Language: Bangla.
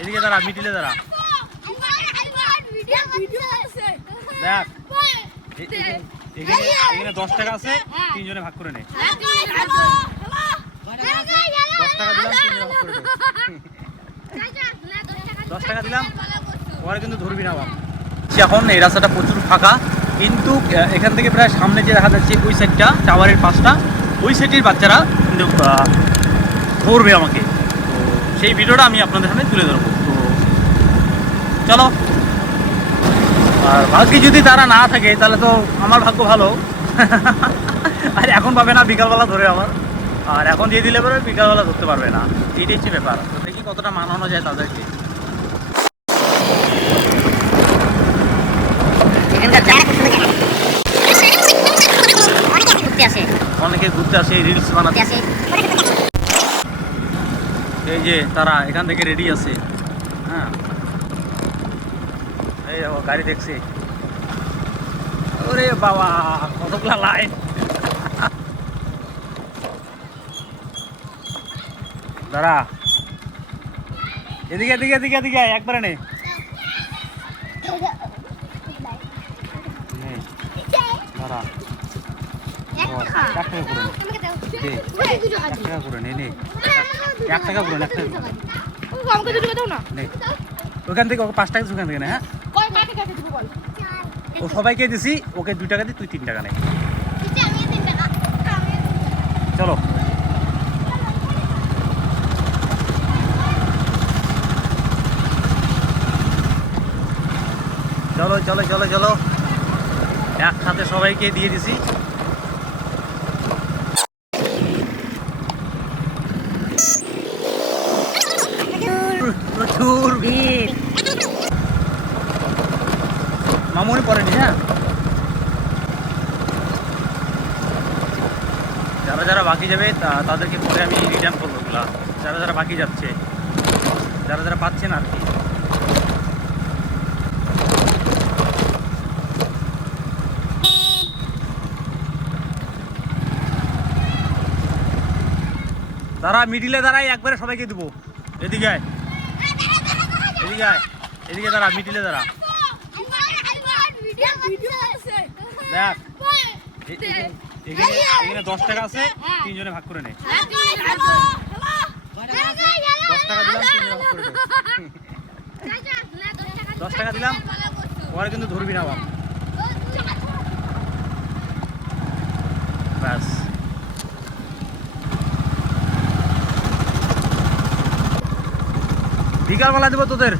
এদিকে দাঁড়া, মিডিলে দাঁড়া। দেখ এখানে 10 টাকা আছে, 3 জনে ভাগ করে নে। 10 টাকা দিলাম, 3 জনে ভাগ করে নে। 10 টাকা দিলাম, ওরা কিন্তু ধরবি না বাবা। এখন এই রাস্তাটা প্রচুর ফাঁকা, কিন্তু এখান থেকে প্রায় সামনে যে দেখা যাচ্ছে ওই সাইডটা, টাওয়ারের পাশটা, ওই সাইডের বাচ্চারা কিন্তু ধরবে আমাকে। তো সেই ভিডিওটা আমি আপনাদের সামনে তুলে ধরবো। তো চলো। আর ভাগ্যে যদি তারা না থাকে তাহলে তো আমার ভাগ্য ভালো। আর এখন পাবে না, বিকালবেলা ধরে আমার। আর এখন দিয়ে দিলে পরে বিকালবেলা ধরতে পারবে না, এইটাই হচ্ছে ব্যাপার। তো দেখি কতটা মানানো যায় তাদেরকে। অনেকে ঘুরতে আসে, রিলস বানাতে আসে। এই যে তারা এখান থেকে রেডি আছে। হ্যাঁ, এই দেখো গাড়ি দেখছি। ওরে বাবা, কতগুলা লাইন। দাঁড়া, এদিকে এদিকে এদিকে এদিকে একবারে নেই। দাঁড়া, 1 টাকা করে নে, 1 টাকা করে নে, 1 টাকা করে নে, 1 টাকা করে নে। ওখান থেকে ওকে 5 টাকা ওখান থেকে নে। হ্যাঁ, ও সবাইকে দিছি, ওকে 2 টাকা দিই, তুই 3 টাকা নে। চলো চলো চলো চলো চলো, একসাথে সবাইকে দিয়ে দিছি। প্রচুর ভিড়, মামুনি পড়েনি। হ্যাঁ, যারা যারা বাকি যাবে তাদেরকে পরে আমি রিটার্ন করবো ওগুলা। যারা যারা বাকি যাচ্ছে, যারা যারা পাচ্ছেন আর কি। দাঁড়া, মিডিলে দাঁড়াই, একবারে সবাইকে দেবো। এদিকে আয়, এদিকে আয়, এদিকে দাঁড়া, মিডিলে দাঁড়া। দেখ এখানে 10 টাকা আছে, 3 জনে ভাগ করে নে। 10 টাকা দিলাম, 3 জনে ভাগ করে নে। 10 টাকা দিলাম, ওরা কিন্তু ধরবি না বাবা। ব্যাস, বিকালবেলা দেবো তোদের।